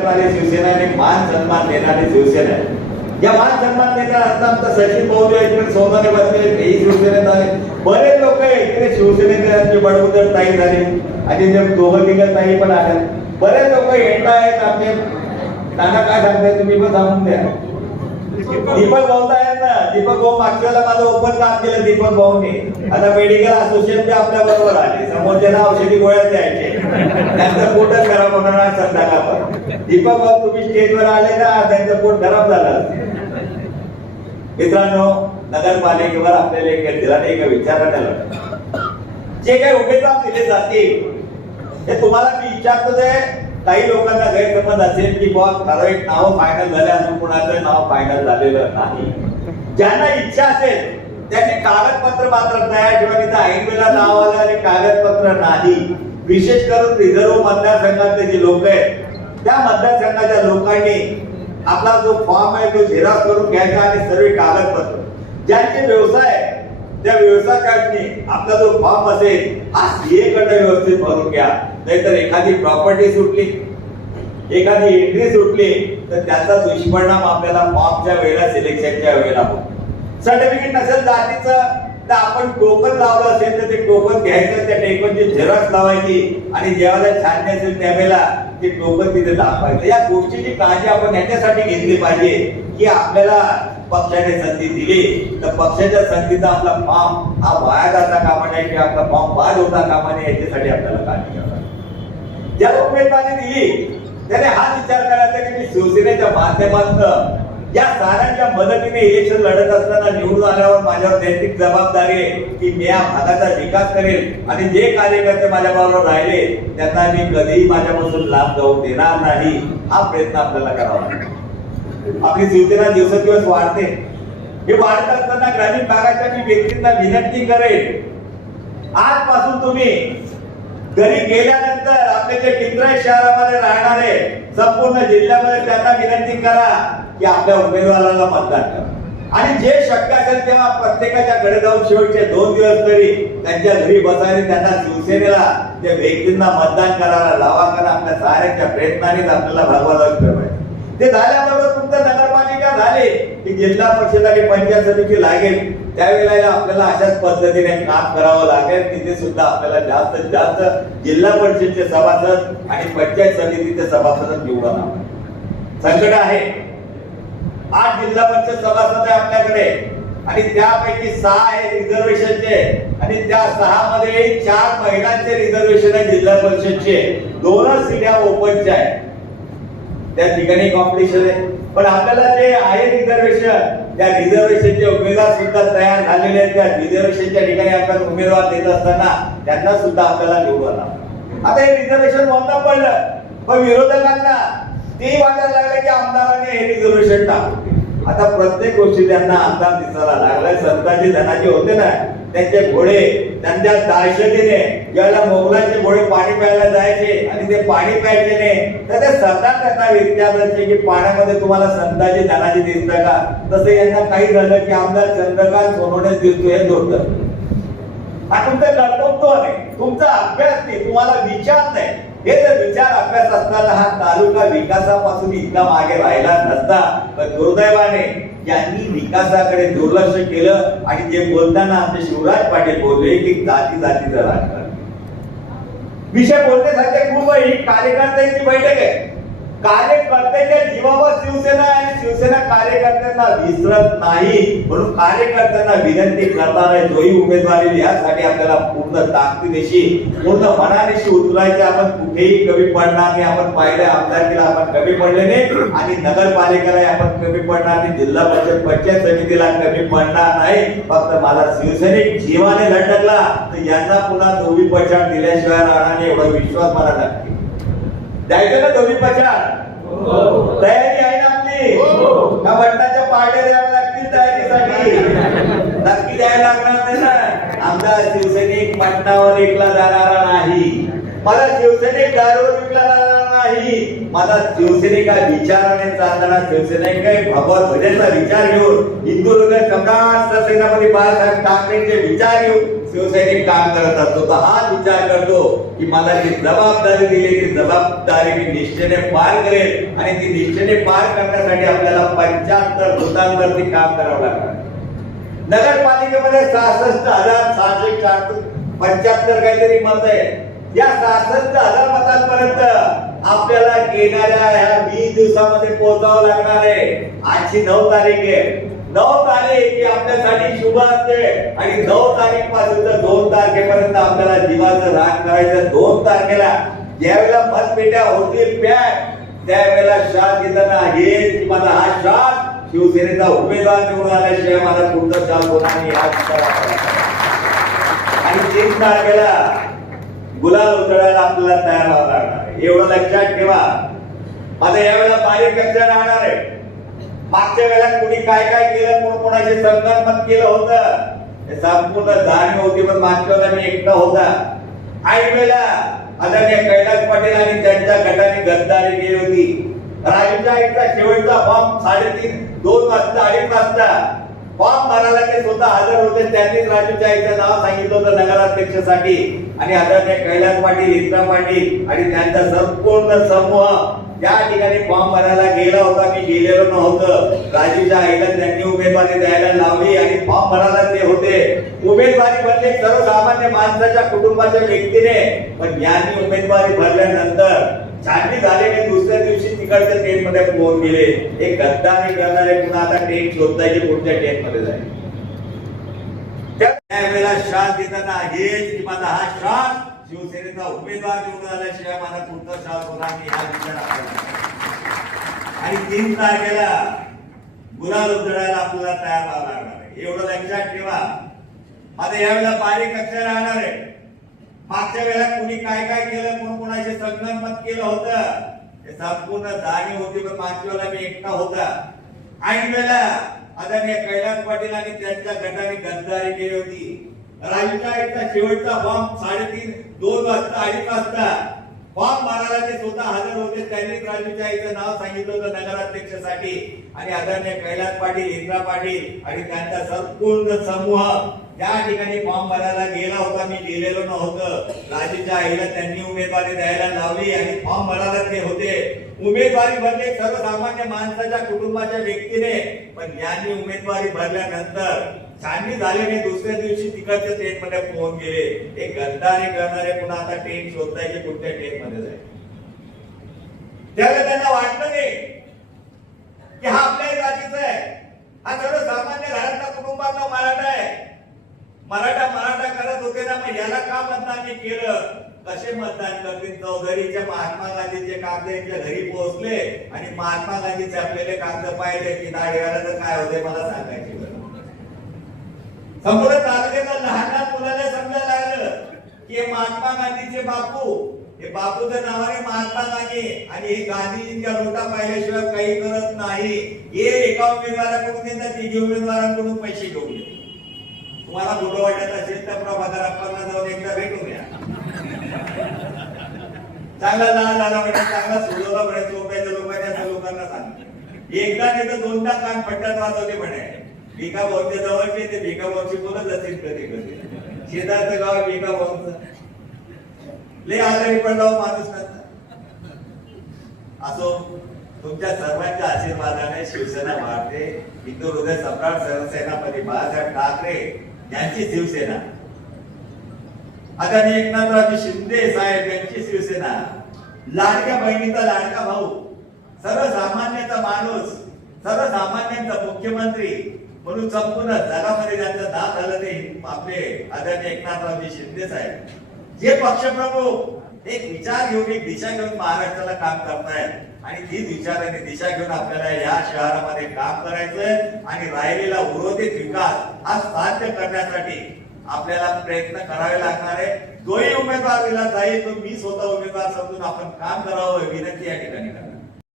शिवसेना आणि मान सन्मान देणारी शिवसेना आहे. या मान सन्मान देणार असता आमचा सचिन भाऊ जे इकडे सोनाने बसले हे शिवसेनेत आले. बरेच लोक इकडे शिवसेनेचे बडबुदर बडगुदर ताई झाले आणि जे दोघं तिघं ताई पण आले बरेच लोक येणार आहेत आमचे नाना काय सांगताय तुम्ही पण सांगून द्या. दीपक भाऊ आहेत ना दीपक भाऊ मागच्या माझं ओपन काम केलं दीपक भाऊने. आता मेडिकल असोसिएशन ते आपल्या बरोबर आले. समोरच्या औषधी गोळ्या द्यायचे. त्यांचं पोटच खराब होणार संध्याकाळ दीपक भाऊ तुम्ही स्टेजवर आले ना त्यांचं पोट खराब झालं. मित्रांनो नगरपालिकेवर आपल्याला एक दिला एक विचारायला जे काही उमेदवार दिले जातील ते तुम्हाला मी विचारतो ते काही लोकांना गैरसमज असेल की बॉ ठराविक नाव फायनल झाले अजून कुणाचं नाव फायनल झालेलं नाही. ज्यांना इच्छा असेल त्याचे कागदपत्र मात्र तयार ठेवा. तिथं ऐन वेळेला नाव आलं आणि कागदपत्र नाही. विशेष करून रिझर्व्ह मतदारसंघातले जे लोक आहेत त्या मतदारसंघाच्या लोकांनी आपला जो फॉर्म आहे तो झेरॉक्स करून घ्यायचा आणि सर्व कागदपत्र. ज्यांचे व्यवसाय त्या व्यवसायकांनी आपला जो फॉर्म असेल हा सीए कडे व्यवस्थित भरून घ्या. नाहीतर एखादी प्रॉपर्टी सुटली एखादी एंट्री सुटली तर त्याचा दुष्परिणाम आपल्याला फॉर्मच्या वेळेला सिलेक्शनच्या वेळेला होतो. सर्टिफिकेट नसेल जातीचं तर आपण टोकन लावलं असेल तर ते टोकन घ्यायचं त्या टेकनची झेरॉक्स लावायची आणि जेव्हा छाननी असेल त्यावेळेला ते टोकन तिथे दाखवायचं या गोष्टीची काळजी आपण याच्यासाठी घेतली पाहिजे की आपल्याला पक्षाने संधी दिली तर पक्षाच्या संधीचा आपला फॉर्म हा वाया जाता कामा नये किंवा आपला फॉर्म वाद होता कामा नये याच्यासाठी आपल्याला काळजी घ्यावी लागेल. ज्याला उमेदवारी दिली त्याने हा विचार करायचा की मी शिवसेनेच्या माध्यमातून या साऱ्यांच्या मदतीने इलेक्शन लढत असताना निवडून आल्यावर माझ्यावर नैतिक जबाबदारी आहे की मी या भागाचा विकास करेल आणि जे कार्यकर्ते माझ्या बरोबर राहिले त्यांना मी कधीही माझ्यापासून लाभ जाऊ देणार नाही. हा प्रयत्न आपल्याला करावा लागेल आपली शिवसेना दिवसेंदिवस वाढते. हे वाढत असताना ग्रामीण भागाच्या मी व्यक्तींना विनंती करेन आजपासून तुम्ही घरी गेल्यानंतर आपले जे पिंपराई शहरामध्ये राहणारे संपूर्ण जिल्ह्यामध्ये त्यांना विनंती करा. की आपल्या उमेदवाराला मतदान करा. आणि जे शक्य असेल तेव्हा प्रत्येकाच्या घडे जाऊन शेवटचे दोन दिवस तरी त्यांच्या घरी बसायला त्यांना शिवसेनेला त्या व्यक्तींना मतदान करायला लावा करा आपल्या साऱ्यांच्या प्रयत्नानेच आपल्याला भागवायला ठेवायचं ते झाल्याबरोबर तुमचं नगरपालिका झाले की जिल्हा परिषद आणि पंचायत समिती लागेल त्यावेळेला आपल्याला अशाच पद्धतीने काम करावं लागेल. तिथे सुद्धा आपल्याला जास्तीत जास्त जिल्हा परिषदचे सभासद आणि पंचायत समितीचे सभासद निवडून संकट आहे. आठ जिल्हा परिषद सभासद आहे आपल्याकडे. आणि त्यापैकी सहा आहे रिझर्वेशनचे आणि त्या सहा मध्ये चार महिलांचे रिझर्वेशन आहे जिल्हा परिषदचे. दोनच सीट्या ओपनच्या आहेत. त्या ठिकाणी कॉम्पिटिशन आहे. पण आपल्याला जे आहे रिझर्वेशन त्या रिझर्वेशनचे उमेदवार सुद्धा तयार झालेले आहेत. त्या रिझर्वेशनच्या ठिकाणी आपण उमेदवार देत असताना त्यांना सुद्धा आपल्याला निवडून आता हे रिझर्वेशन बंद पडलं? पण विरोधकांना ते वाटायला लागलं की आमदारांनी हे रिझर्वेशन टाकू आता प्रत्येक गोष्टी त्यांना आमदार दिसायला लागलाय. संतांचे धनाचे होते ना त्यांचे घोडे त्यांच्या दाहशतीने ज्याला मोगलांचे घोडे पाणी प्यायला जायचे आणि ते पाणी प्यायचे नाही. तर ते सरदार त्यांना विचारायचे की पाण्यामध्ये तुम्हाला संतांचे धनाचे दिसतं का? तसं यांना काही झालं की आमदार चंद्रकांत सोनवणे दिसतो हे होतं हा तुमचं कर्तृत्व नाही तुमचा अभ्यास नाही. तुम्हाला विचार नाही. हे जर विचार अभ्यास असताना हा तालुका विकासापासून इतका मागे राहिला नसता पण दुर्दैवाने यांनी विकासाकडे दुर्लक्ष केलं आणि जे बोलताना आमचे शिवराज पाटील बोलले की जाती जातीचं राजकारण विषय बोलण्यासाठी खूप आहे. ही कार्यकर्त्यांची बैठक आहे कार्यकर्त्याच्या जीवावर शिवसेना आहे. आणि शिवसेना कार्यकर्त्यांना विसरत नाही. म्हणून कार्यकर्त्यांना विनंती करताना जोही उमेदवारी यासाठी आपल्याला पूर्ण ताकदीनिशी पूर्ण मनानेशी उतरायचे आपण कुठेही कमी पडणार नाही. आपण पाहिलं आमदारकीला आपण कमी पडले नाही. आणि नगरपालिकेला आपण कमी पडणार नाही. जिल्हा परिषद पंचायत समितीला कमी पडणार नाही. फक्त मला शिवसैनिक जीवाने लटकला. तर यांना पुन्हा धोबी पछाड दिल्याशिवाय राहणार नाही. एवढा विश्वास मला नक्की. द्यायचं ना दोन्ही पछाड तयारी आहे ना आपली. का बटनाच्या पार्ट्या द्याव्या लागतील तयारीसाठी? नक्की द्यायला लागणार नाही ना. आमचा शिवसैनिक पटनावर एकला जाणारा नाही. मला शिवसैनिक दारूवर विकला जाणार नाही. मला शिवसैनिक हा विचाराने चालताना शिवसैनिक भगवत भजनचा विचार घेऊन हिंदू हृदय सम्राट सरसेनापती बाळासाहेब ठाकरेंचे विचार घेऊन शिवसैनिक काम करत असतो. तर हा विचार करतो की मला जी जबाबदारी दिली ती जबाबदारी मी निष्ठेने पार करेल आणि ती निष्ठेने पार करण्यासाठी आपल्याला पंच्याहत्तर भूतांवरती काम करावं लागणार. नगरपालिकेमध्ये सहासष्ट हजार सहाशे चार पंच्याहत्तर काहीतरी मत आहे या सहासष्ट हजार मतांपर्यंत आपल्याला येणाऱ्या ह्या वीस दिवसामध्ये पोहोचावं लागणार आहे. आजची नऊ तारीख आहे. नऊ तारीख ही आपल्यासाठी शुभ असते. आणि नऊ तारीखपासून तर दोन तारखेपर्यंत आपल्याला जीवाचं रान करायचं. दोन तारखेला ज्यावेळेला मतपेट्या होतील पॅक त्यावेळेला श्वास घेताना हेच माझा हा श्वास शिवसेनेचा उमेदवार निवडून आल्याशिवाय मला पुढचा शाल होणार नाही हा विचार आणि तीन तारखेला गुलाल उतरायला आपल्याला तयार व्हावं लागणार एवढं लक्षात ठेवा. आता यावेळेला बारीक कक्षा राहणार आहे. मागच्या वेळेला कुणी काय काय केलं कोण कोणाचे संगणमत केलं होतं हे संपूर्ण जाणीव होती पण मागच्या वेळेला मी एकटा होता. ऐन वेळेला आदरणीय कैलास पाटील आणि त्यांच्या गटाने गद्दारी केली होती. राजूच्या आईचा शेवटचा फॉर्म साडेतीन दोन वाजता अडीच वाजता. फॉर्म भरायला ते स्वतः हजर होते त्यांनीच राजूच्या आईचं नाव सांगितलं होतं नगराध्यक्षासाठी. आणि आदरणीय कैलास पाटील इंद्रा पाटील आणि त्यांचा संपूर्ण समूह त्या ठिकाणी फॉर्म भरायला गेला होता मी गेलेलो नव्हतं. राजूच्या आईला त्यांनी उमेदवारी द्यायला लावली आणि फॉर्म भरायला ते होते. उमेदवारी भरले सर्वसामान्य माणसाच्या कुटुंबाच्या व्यक्तीने पण यांनी उमेदवारी भरल्यानंतर छाननी झालेले दुसऱ्या दिवशी तिकडच्या ट्रेन मध्ये पोहोच गेले. हे गद्दारी करणारे पुन्हा आता ट्रेन शोधताय की पुढच्या ट्रेन मध्ये जाईल त्यावेळेला श्वास देताना हेच की माझा हा श्वास शिवसेनेचा उमेदवार निवडून आल्याशिवाय माझा कोणता श्वास होणार नाही हा विचार आणि तीन तारखेला गुलाल उजळायला आपल्याला तयार व्हावं लागणार आहे. एवढं लक्षात ठेवा. आता यावेळेला बारीक कक्षा राहणार आहे. मागच्या वेळेला कुणी काय काय केलं कोण कोणाचे संगणमत केलं होतं हे संपूर्ण जाणीव होती पण मागच्या वेळेला मी एकटा होता. ऐन वेळेला आदरणीय कैलास पाटील आणि त्यांच्या गटाने गद्दारी केली होती. राजूच्या आईचा शेवटचा फॉर्म साडेतीन दोन वाजता अडीच वाजता. फॉर्म भरायला ते स्वतः हजर होते. त्यांनी राजूच्या आईचं नाव सांगितलं होतं नगराध्यक्षासाठी. आणि आदरणीय कैलास पाटील इंद्रा पाटील आणि त्यांचा संपूर्ण समूह त्या ठिकाणी फॉर्म भरायला गेला होता. मी गेलेलो नव्हतं. राजूच्या आईला त्यांनी उमेदवारी द्यायला लावली आणि फॉर्म भरायला ते होते. उमेदवारी भरले सर्वसामान्य माणसाच्या कुटुंबाच्या व्यक्तीने. पण यांनी उमेदवारी भरल्यानंतर छाननी झाल्याने दुसऱ्या दिवशी तिकडच्या ट्रेन मध्ये पोहोच गेले हे गद्दारी करणारे पुन्हा आता ट्रेन शोधायचे की कुठच्या ट्रेन मध्ये जाईल त्यावेळेला त्यांना वाटलं नाही की हा आपल्या जातीचा आहे. हा सर्वसामान्य घरातला कुटुंबातला मराठा आहे. मराठा मराठा करत होते ना मग याला का मतदान केलं? कसे मतदान करतील? चौधरीच्या महात्मा गांधीचे कागद यांच्या घरी पोहोचले आणि महात्मा गांधीचे आपल्याला कागद पाहिले की तर काय होते मला सांगायचे. संपूर्ण तालुक्यातल्या लहान लहान मुलाला समजायला लागलं की हे महात्मा गांधीचे बापू हे बापूच्या नावाने महात्मा गांधी आणि हे गांधीजींच्या नोटा पाहिल्याशिवाय काही करत नाही. हे एका उमेदवाराकडून देतात तिघे उमेदवारांकडून पैसे घेऊन देतात. तुम्हाला फोटो वाटत असेल तर प्रभाकर अप्पांना जाऊन एकदा भेटून या चांगला लहान झाला म्हणजे चांगला सोडवला म्हणे चोप्याच्या लोकांनी लोकांना सांग एकदा नाही तर दोनदा कान पट्ट्यात वाजवले म्हणे. भिका भाऊच्या मी ते भिका भाऊची बोलत असतील कधी कधी. शेजारचं गाव भिका भाऊचं लय आजारी पडला हो माणूस असो तुमच्या सर्वांच्या आशीर्वादाने शिवसेना वाढते. हिंदू हृदय सम्राट सरसेनापती बाळासाहेब ठाकरे यांची शिवसेना. आता एकनाथरावजी शिंदे साहेब यांची शिवसेना. लाडक्या बहिणीचा लाडका भाऊ. सर्वसामान्याचा माणूस. सर्वसामान्यांचा मुख्यमंत्री. म्हणून संपूर्ण जगामध्ये ज्यांचं नाव झालं ते आपले आदरणीय एकनाथरावजी शिंदे साहेब. जे पक्षप्रमुख एक विचार घेऊन एक दिशा घेऊन महाराष्ट्राला काम करतायत. आणि तीच विचार आणि दिशा घेऊन आपल्याला या शहरामध्ये काम करायचंय आणि राहिलेला उर्वरित विकास हा साध्य करण्यासाठी आपल्याला प्रयत्न करावे लागणार आहे. तोही उमेदवार दिला जाईल तो मी स्वतः उमेदवार समजून आपण काम करावं विनंती या ठिकाणी